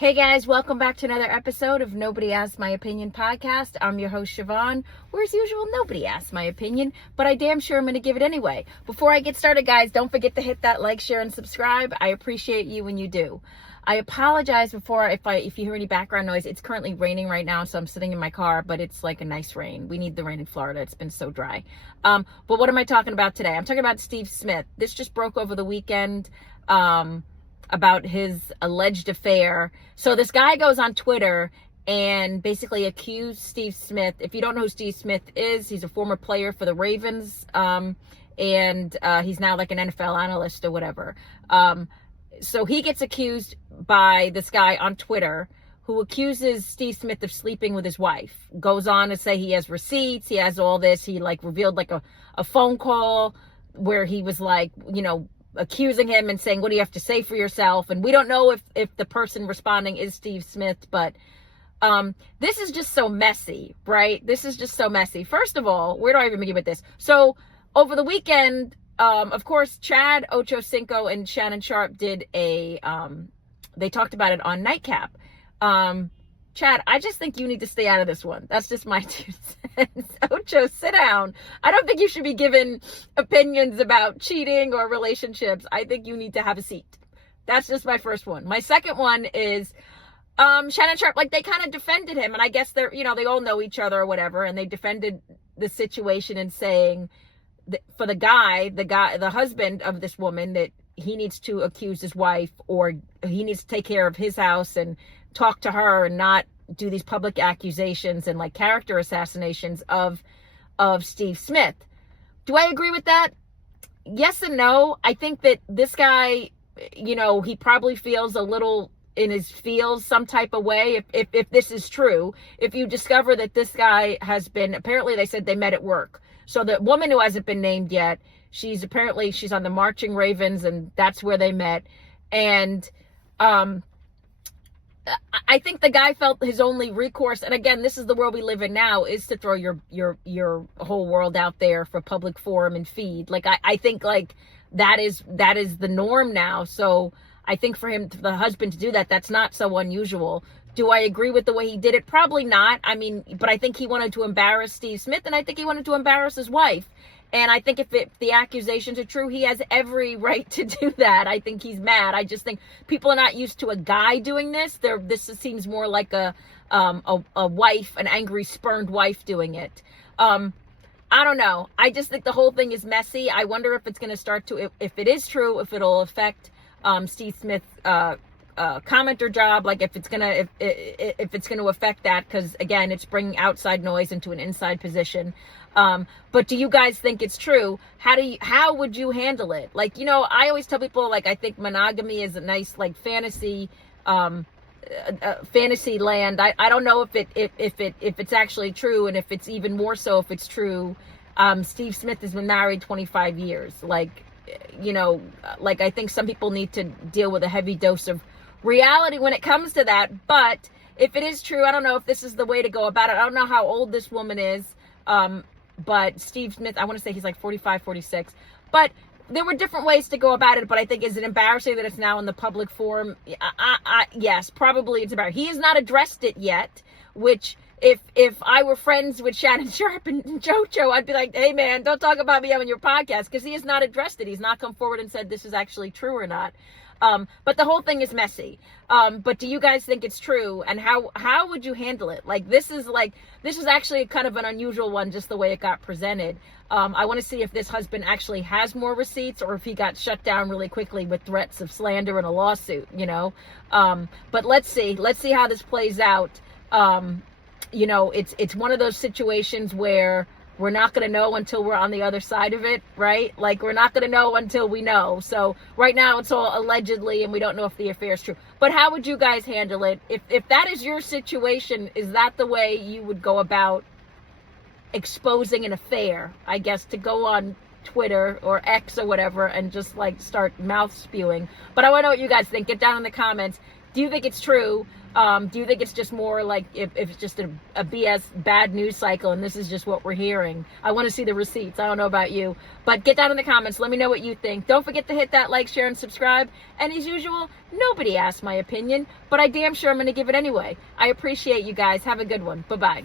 Hey guys, welcome back to another episode of Nobody Asked My Opinion podcast. I'm your host, Siobhan, where as usual, nobody asked my opinion, but I damn sure I'm going to give it anyway. Before I get started, guys, don't forget to hit that like, share, and subscribe. I appreciate you when you do. I apologize if you hear any background noise. It's currently raining right now, so I'm sitting in my car, but it's like a nice rain. We need the rain in Florida. It's been so dry. But what am I talking about today? I'm talking about Steve Smith. This just broke over the weekend. About his alleged affair. So this guy goes on Twitter and basically accused Steve Smith. If you don't know who Steve Smith is, he's a former player for the Ravens, and he's now like an NFL analyst or whatever. So he gets accused by this guy on Twitter who accuses Steve Smith of sleeping with his wife. Goes on to say he has receipts, he has all this. He like revealed like a phone call where he was like, accusing him and saying, what do you have to say for yourself? And we don't know if the person responding is Steve Smith, but this is just so messy, right? This is just so messy. First of all, where do I even begin with this? So over the weekend, of course, Chad Ochocinco and Shannon Sharp did they talked about it on Nightcap. Chad, I just think you need to stay out of this one. That's just my 2 cents. Ocho, sit down. I don't think you should be given opinions about cheating or relationships. I think you need to have a seat. That's just my first one. My second one is Shannon Sharp. Like, they kind of defended him, and I guess they're, they all know each other or whatever, and they defended the situation and saying that for the husband of this woman, that he needs to accuse his wife, or he needs to take care of his house and talk to her and not do these public accusations and like character assassinations of Steve Smith. Do I agree with that? Yes and no. I think that this guy, he probably feels a little in his feels some type of way if this is true. If you discover that this guy has been, apparently they said they met at work. So the woman who hasn't been named yet, she's on the marching Ravens, and that's where they met. And I think the guy felt his only recourse, and again, this is the world we live in now, is to throw your whole world out there for public forum and feed. Like, I think like that is the norm now. So I think for the husband to do that, that's not so unusual. Do I agree with the way he did it? Probably not. I mean, but I think he wanted to embarrass Steve Smith, and I think he wanted to embarrass his wife. And I think if the accusations are true, he has every right to do that. I think he's mad. I just think people are not used to a guy doing this. This seems more like a wife, an angry, spurned wife doing it. I don't know. I just think the whole thing is messy. I wonder if it's going to start to, if it is true, if it'll affect Steve Smith's commenter job, like if it's gonna affect that, because again, it's bringing outside noise into an inside position. But do you guys think it's true? How would you handle it? Like, I always tell people, like, I think monogamy is a nice, like, fantasy land. I don't know if it's actually true, and if it's even more so if it's true. Steve Smith has been married 25 years. Like, like, I think some people need to deal with a heavy dose of reality when it comes to that. But if it is true, I don't know if this is the way to go about it. I don't know how old this woman is. But Steve Smith, I want to say he's like 45, 46. But there were different ways to go about it. But I think, is it embarrassing that it's now in the public forum? Yes, probably it's embarrassing. He has not addressed it yet, which if I were friends with Shannon Sharp and JoJo, I'd be like, hey man, don't talk about me on your podcast, because he has not addressed it. He's not come forward and said this is actually true or not. But the whole thing is messy. But do you guys think it's true? And how would you handle it? Like, this is actually kind of an unusual one, just the way it got presented. I want to see if this husband actually has more receipts, or if he got shut down really quickly with threats of slander and a lawsuit, but let's see how this plays out. It's one of those situations where we're not going to know until we're on the other side of it, right? Like, we're not going to know until we know. So right now it's all allegedly, and we don't know if the affair is true. But how would you guys handle it? If that is your situation, is that the way you would go about exposing an affair? I guess, to go on Twitter or X or whatever and just like start mouth spewing. But I want to know what you guys think. Get down in the comments. Do you think it's true? Do you think it's just more like if it's just a BS bad news cycle and this is just what we're hearing? I want to see the receipts. I don't know about you. But get down in the comments. Let me know what you think. Don't forget to hit that like, share, and subscribe. And as usual, nobody asked my opinion, but I damn sure I'm going to give it anyway. I appreciate you guys. Have a good one. Bye-bye.